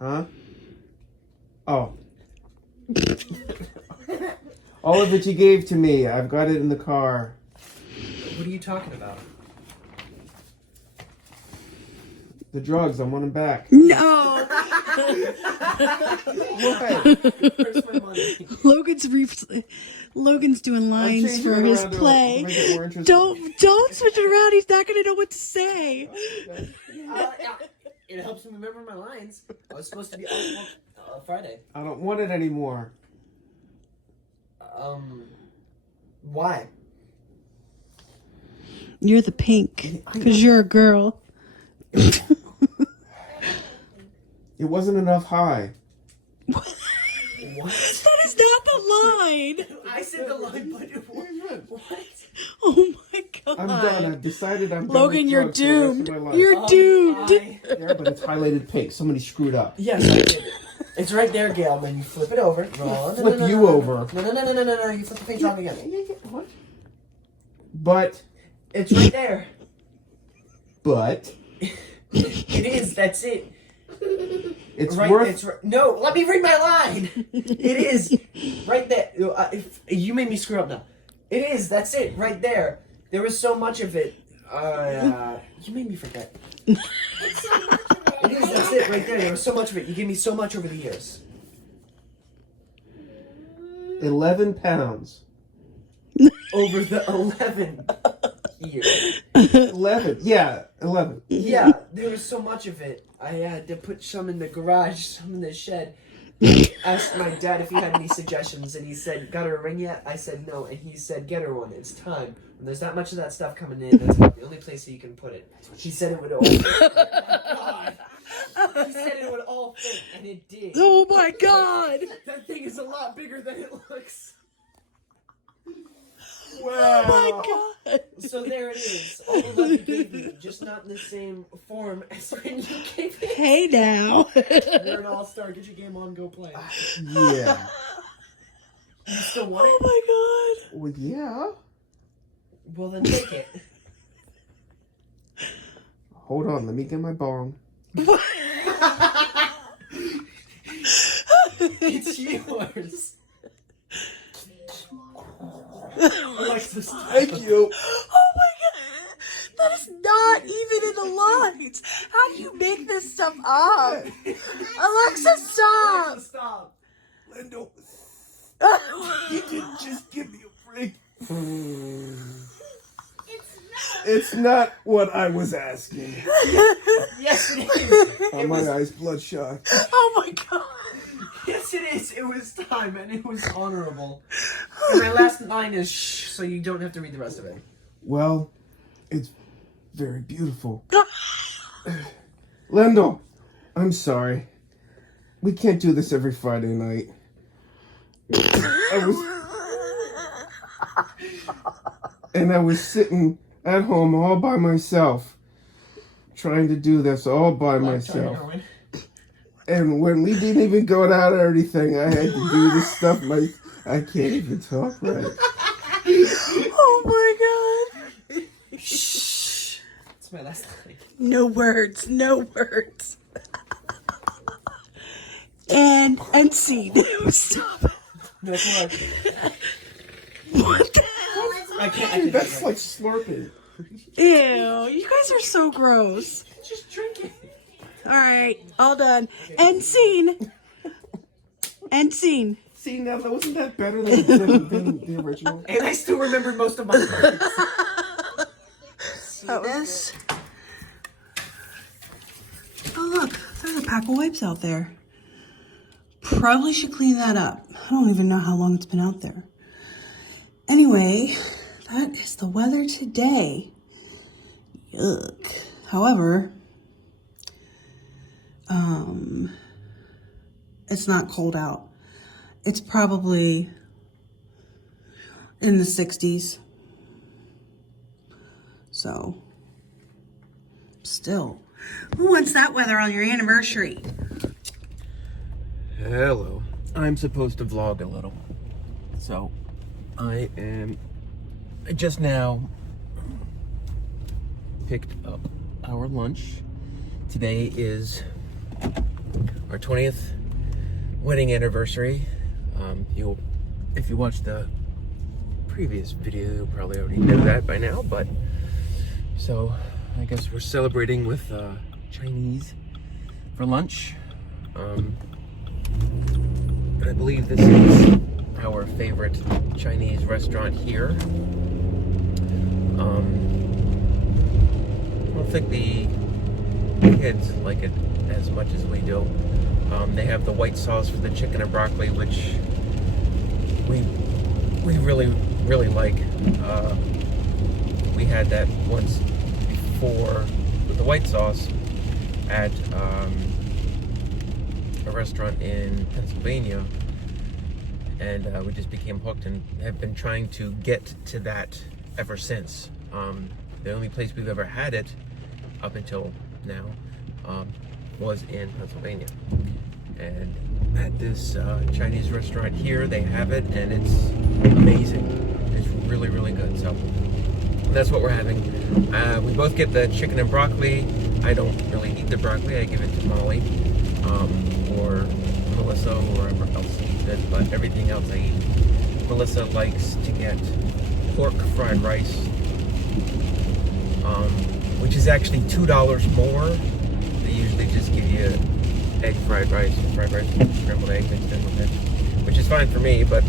Huh? Oh. All of it you gave to me. I've got it in the car. What are you talking about? The drugs. I want them back. No. What? Where's my money? Logan's doing lines changing for it his around to play. make it more interesting. Don't switch it around. He's not gonna know what to say. It helps me remember my lines. I was supposed to be Friday. I don't want it anymore. Why? You're the pink because you're a girl. It wasn't enough high. What? That is not the line. I said the line, but what? Oh my god. I'm done. I've decided I'm done. Logan, with you're drugs for the rest of doomed. my life. You're doomed. Yeah, but it's highlighted pink. Somebody screwed up. Yes, I did. It's right there, Gail. Then you flip it over. Flip you over. No. You flip the page wrong again. What? But. It's right there. But. It is. That's it. It's right, worth. No, let me read my line. It is right there. You made me screw up now. It is. That's it. Right there. There was so much of it. You made me forget. It is. That's it. Right there. There was so much of it. You gave me so much over the years. 11 pounds. Over the 11 years. 11. Yeah, 11. Yeah, there was so much of it. I had to put some in the garage, some in the shed. I asked my dad if he had any suggestions, and he said, "Got her a ring yet?" I said no, and he said, "Get her one. It's time. When there's that much of that stuff coming in, that's the only place that you can put it." He said it would all fit. Oh my God. He said it would all fit, and it did. Oh my god. That thing is a lot bigger than it looks. Wow. Oh my god. So there it is. All the love you gave me, just not in the same form as when you gave it. Hey now. You're an all-star. Get your game on. Go play. Yeah. You still want it? Oh my god. Well, yeah. Well, then take it. Hold on. Let me get my bong. It's yours. Alexis, Thank you. Oh my god. That is not even in the lines. How do you make this stuff up? Alexa, stop. Alexis, stop. Lendo, you can just give me a break. It's not what I was asking. Yes, it is. Oh, my eyes bloodshot. Oh my god. Yes, it is. It was time, and it was honorable. And my last line is shh, so you don't have to read the rest of it. Well, it's very beautiful. Lendl, I'm sorry. We can't do this every Friday night. I was sitting at home all by myself, trying to do this all by myself. And when we didn't even go out or anything, I had to do this stuff. I can't even talk right. Oh my god. Shh. That's my last line. No words. No words. And scene. Stop. No more. What the hell? I can't. That's like slurping. Ew. You guys are so gross. Just drink it. All right. All done. End scene. End scene. See, now, wasn't that better than the original? And I still remember most of my words. That was... Oh, look. There's a pack of wipes out there. Probably should clean that up. I don't even know how long it's been out there. Anyway, that is the weather today. Yuck. However, it's not cold out. It's probably in the 60s. So, still. Who wants that weather on your anniversary? Hello. I'm supposed to vlog a little. So, I just now picked up our lunch. Today is our 20th wedding anniversary. If you watched the previous video, you probably already know that by now, but so I guess we're celebrating with Chinese for lunch. I believe this is our favorite Chinese restaurant here. I don't think the kids like it as much as we do. They have the white sauce for the chicken and broccoli, which we really like. We had that once before with the white sauce at a restaurant in Pennsylvania, and we just became hooked and have been trying to get to that ever since. The only place we've ever had it up until now was in Pennsylvania, and at this Chinese restaurant here they have it, and it's amazing. It's really good. So that's what we're having. We both get the chicken and broccoli. I don't really eat the broccoli. I give it to Molly or Melissa or whoever else eats it, but everything else I eat. Melissa likes to get pork fried rice, which is actually $2 more. They usually just give you egg fried rice and scrambled egg mixed in with it, which is fine for me, but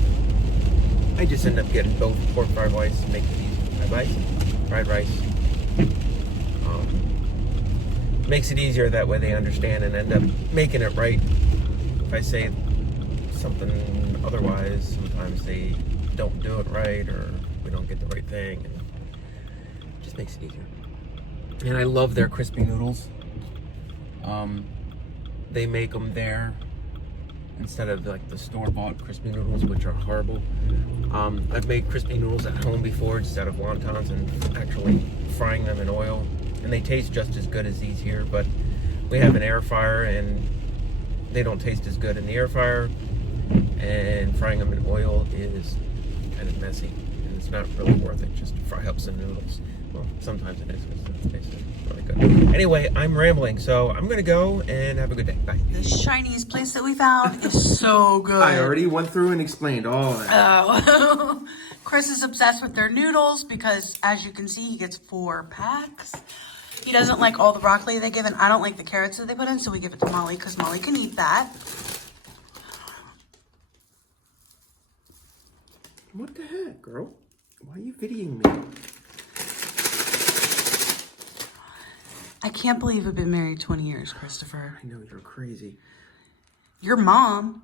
I just end up getting both pork fried rice and make it easy. Fried rice. Makes it easier, that way they understand and end up making it right. If I say something otherwise, sometimes they don't do it right, or we don't get the right thing, and it just makes it easier. And I love their crispy noodles. They make them there instead of like the store-bought crispy noodles, which are horrible. I've made crispy noodles at home before, just out of wontons and actually frying them in oil, and they taste just as good as these here, but we have an air fryer and they don't taste as good in the air fryer, and frying them in oil is kind of messy, and it's not really worth it just to fry up some noodles. Well, sometimes it is, because it tastes really good. Anyway, I'm rambling, so I'm gonna go and have a good day. Bye. This Chinese place that we found is so good. I already went through and explained all that. Oh. Chris is obsessed with their noodles because, as you can see, he gets 4 packs. He doesn't like all the broccoli they give, and I don't like the carrots that they put in, so we give it to Molly because Molly can eat that. What the heck, girl? Why are you videoing me? I can't believe we've been married 20 years, Christopher. I know, you're crazy. Your mom.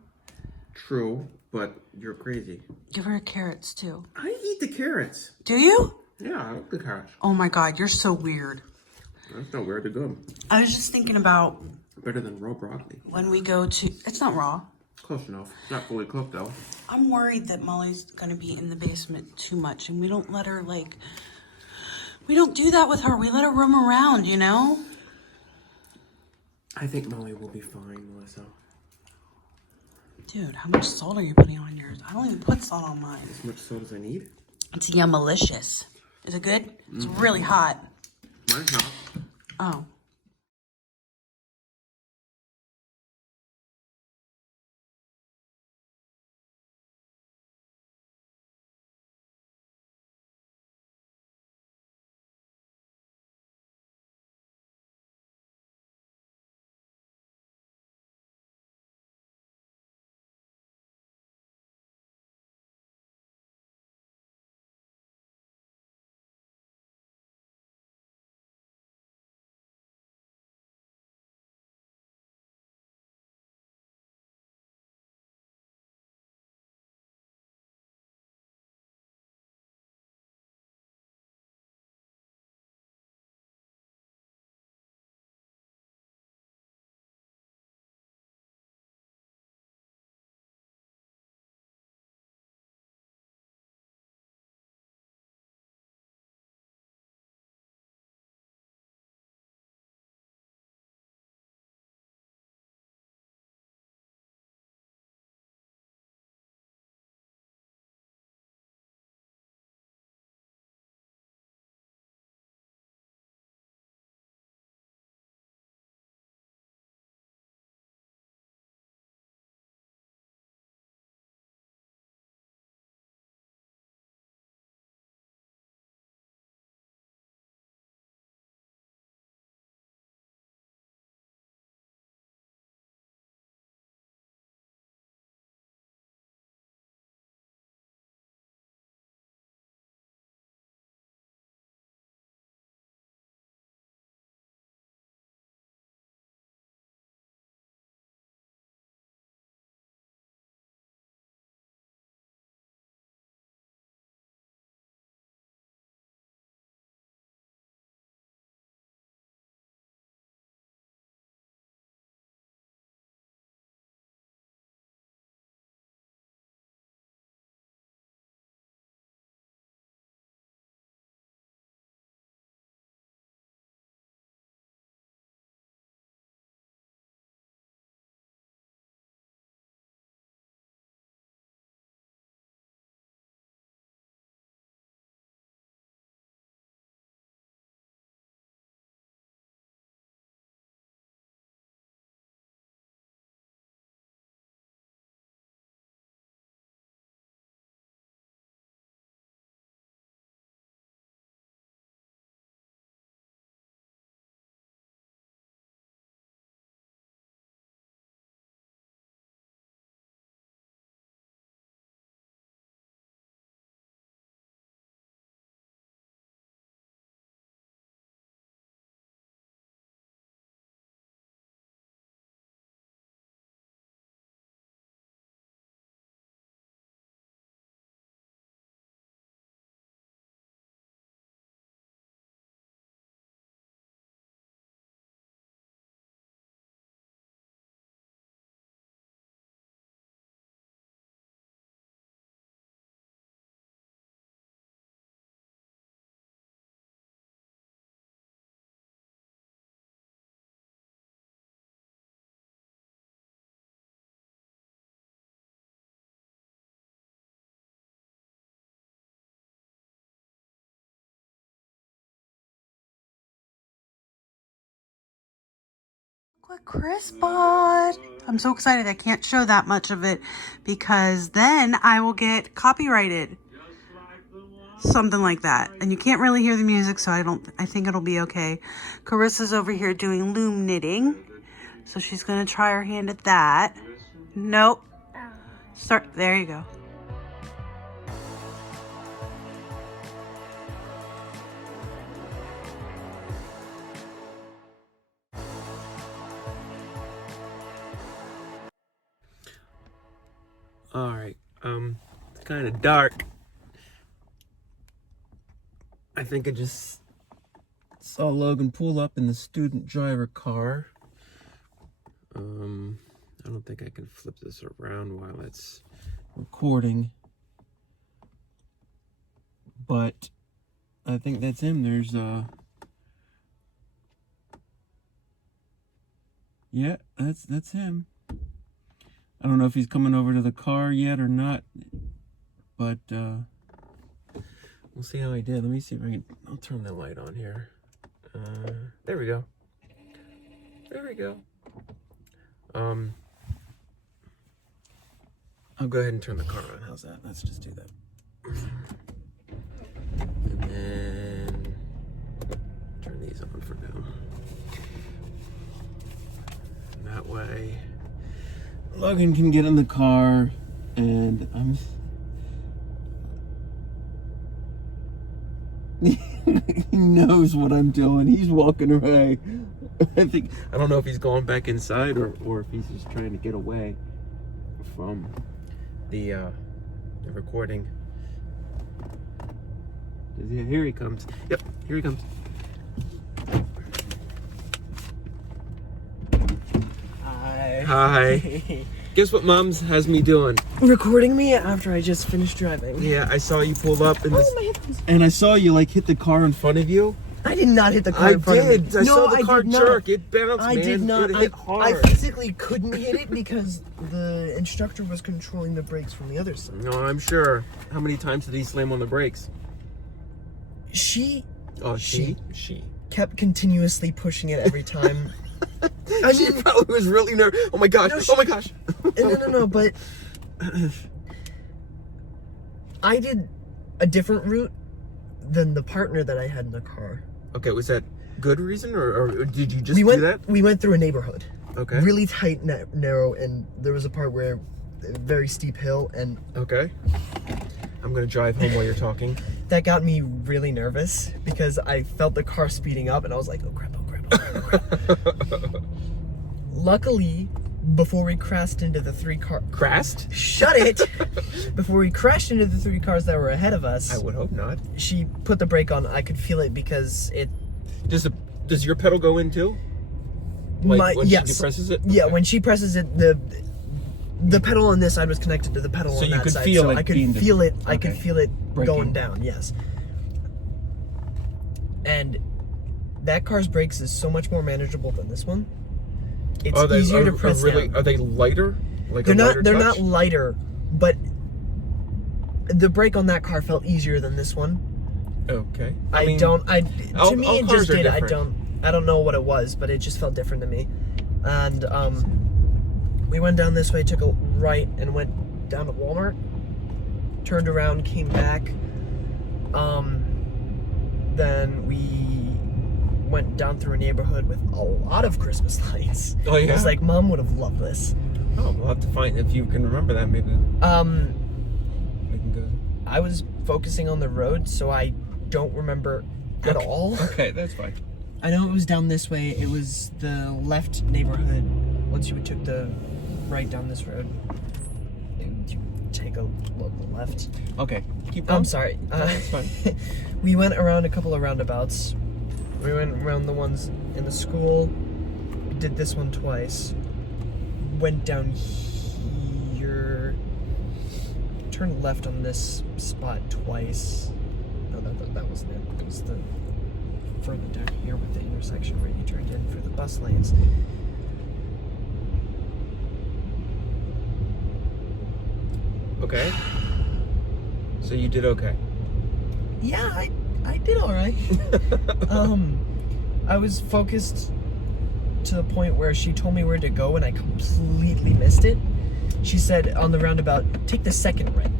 True, but you're crazy. Give her carrots, too. I eat the carrots. Do you? Yeah, I like the carrots. Oh, my God. You're so weird. That's not weird, they're good. I was just thinking about Better than raw broccoli. when we go to... It's not raw. Close enough. It's not fully cooked, though. I'm worried that Molly's going to be in the basement too much, and we don't let her, like... We don't do that with her. We let her roam around, you know? I think Molly will be fine, Melissa. Dude, how much salt are you putting on yours? I don't even put salt on mine. As much salt as I need. It's yummalicious. Is it good? It's really hot. Mine's not. Oh. what Chris bought. I'm so excited. I can't show that much of it because then I will get copyrighted. Something like that. And you can't really hear the music, so I think it'll be okay. Carissa's over here doing loom knitting. So she's gonna try her hand at that. Nope. There you go. All right, it's kind of dark. I think I just saw Logan pull up in the student driver car. I don't think I can flip this around while it's recording, but I think that's him. There's yeah, that's him. I don't know if he's coming over to the car yet or not, but we'll see how he did. Let me see if I can. I'll turn the light on here. There we go. There we go. I'll go ahead and turn the car on. How's that? Let's just do that. And then turn these on for now. And that way Logan can get in the car, and he knows what I'm doing. He's walking away. I don't know if he's going back inside or if he's just trying to get away from the recording. Here he comes. Yep, here he comes. Hi. Guess what Mom's has me doing? Recording me after I just finished driving. Yeah, I saw you pull up in my headphones. and I saw you like hit the car in front of you. I did not hit the car in front of me. I saw the car jerk. It bounced, I man. did not. It hit hard. I physically couldn't hit it because the instructor was controlling the brakes from the other side. No, I'm sure. How many times did he slam on the brakes? She She kept continuously pushing it every time. She probably was really nervous. Oh my gosh. Oh my gosh. No, but I did a different route than the partner that I had in the car. Okay, was that good reason or did you just do that? We went through a neighborhood. Okay. Really tight, narrow, and there was a part where very steep hill, and okay. I'm gonna drive home while you're talking. That got me really nervous because I felt the car speeding up, and I was like, oh crap. Luckily, before we crashed into the three cars... Crashed? Shut it! Before we crashed into the three cars that were ahead of us... I would hope not. She put the brake on. I could feel it because it... Does your pedal go in too? Like when she presses it? Yeah, when she presses it, the pedal on this side was connected to the pedal on that side. So I could feel it. I could feel it going down, yes. And that car's brakes is so much more manageable than this one. It's easier to press down. Are they lighter? Like they're not lighter, but the brake on that car felt easier than this one. Okay. To me it just did. I don't know what it was, but it just felt different to me. And we went down this way, took a right, and went down to Walmart. Turned around, came back. Then we went down through a neighborhood with a lot of Christmas lights. Oh yeah. It was like, Mom would have loved this. Oh, we'll have to find, if you can remember that, maybe. We can go. I was focusing on the road, so I don't remember at all. Okay, that's fine. I know it was down this way. It was the left neighborhood. Once you took the right down this road, you take a look left. Okay, keep going. I'm sorry. That's fine. We went around a couple of roundabouts. We went around the ones in the school. We did this one twice. Went down here. Turned left on this spot twice. No, that wasn't it. It was the further down here with the intersection where you turned in for the bus lanes. Okay. So you did okay. Yeah, I did all right. I was focused to the point where she told me where to go and I completely missed it. She said on the roundabout, take the second right.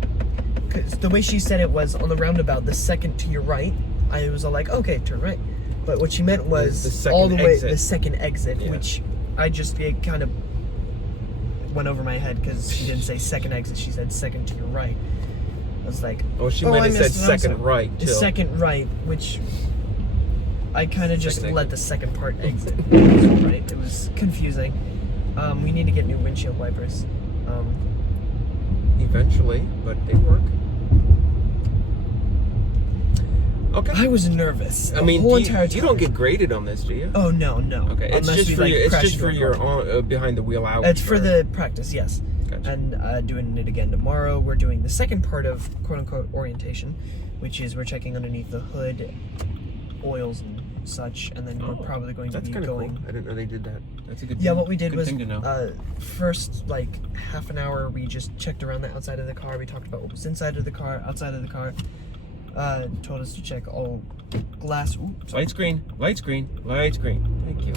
Because the way she said it was on the roundabout, the second to your right. I was all like, okay, turn right. But what she meant was all the way, the second exit, which I just, it kind of went over my head because she didn't say second exit, she said second to your right. I was like, oh, she might have said second right, too. Second right, which I kind of just let the second part exit. Right? It was confusing. We need to get new windshield wipers. Eventually, but they work. Okay. I was nervous. I mean, you don't get graded on this, do you? Oh, no. Okay, it's just for it's just for your behind the wheel out. It's for the practice, yes. Gotcha. And doing it again tomorrow. We're doing the second part of quote-unquote orientation, which is we're checking underneath the hood, oils and such, and then we're probably going to be going. Cool. I didn't know they did that. That's a good. Yeah, what we did was thing to know. First like half an hour we just checked around the outside of the car. We talked about what was inside of the car, outside of the car. Told us to check all glass. Oops. Lights green. Lights green. Lights green. Thank you.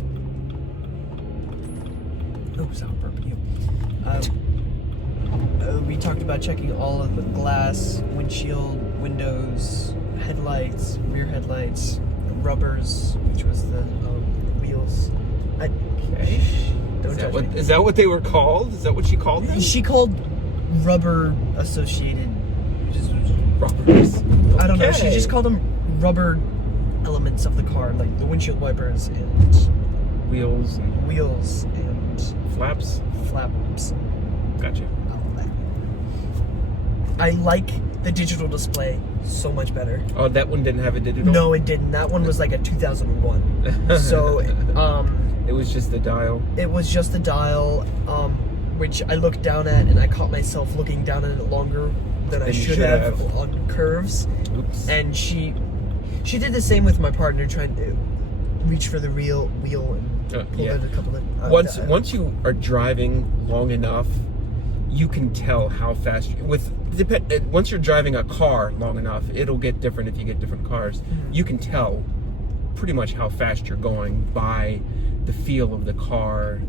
Oh, sour burp you. We talked about checking all of the glass, windshield, windows, headlights, rear headlights, rubbers, which was the wheels. Okay. Don't judge me. Is that what they were called? Is that what she called them? She called rubber associated. Rubbers. Okay. I don't know. She just called them rubber elements of the car, like the windshield wipers and wheels and flaps. Gotcha. Gotcha. I like the digital display so much better. Oh, that one didn't have a digital? No, it didn't. That one was like a 2001. So, it was just the dial. It was just the dial, which I looked down at, and I caught myself looking down at it longer than I should have on curves. Oops. And she did the same with my partner, trying to reach for the wheel and pull it a couple of. Once you are driving long enough, you can tell how fast. Once you're driving a car long enough, it'll get different if you get different cars. Mm-hmm. You can tell pretty much how fast you're going by the feel of the car,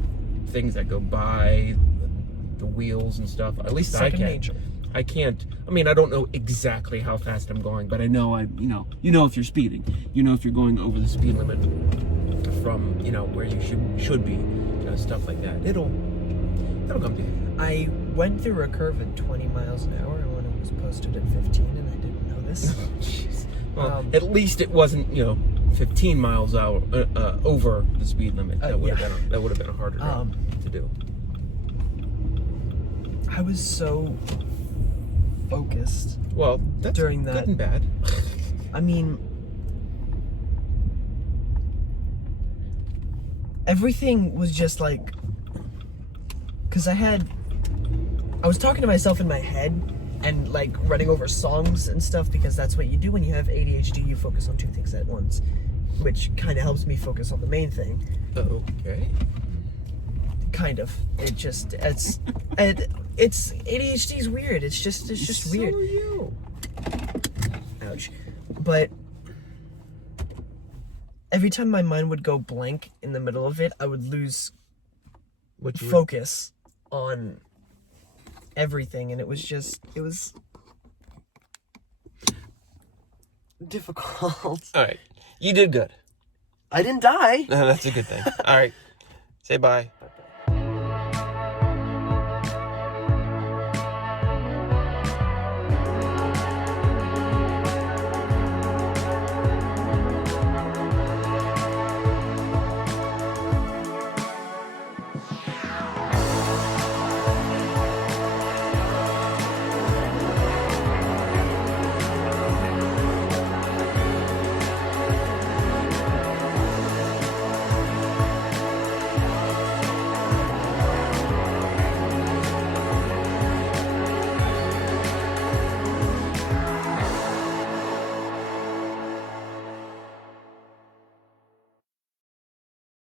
things that go by, the wheels and stuff. At least I can. Nature. I can't. I mean, I don't know exactly how fast I'm going, but I know you know if you're speeding, you know if you're going over the speed limit from where you should be, stuff like that. It'll come to you. I went through a curve at 20 miles an hour when it was posted at 15, and I didn't know this. Jeez. Well, at least it wasn't 15 miles out over the speed limit. That would have been a harder job to do. I was so focused. Well, that's during that, good and bad. I mean, everything was just like, because I was talking to myself in my head and like running over songs and stuff, because that's what you do when you have ADHD. You focus on two things at once, which kind of helps me focus on the main thing. Okay. Kind of. It's ADHD's weird. It's just weird. So are you. Ouch. But every time my mind would go blank in the middle of it, I would lose focus on everything, and it was difficult. All right. You did good. I didn't die. That's a good thing. All right. Say bye.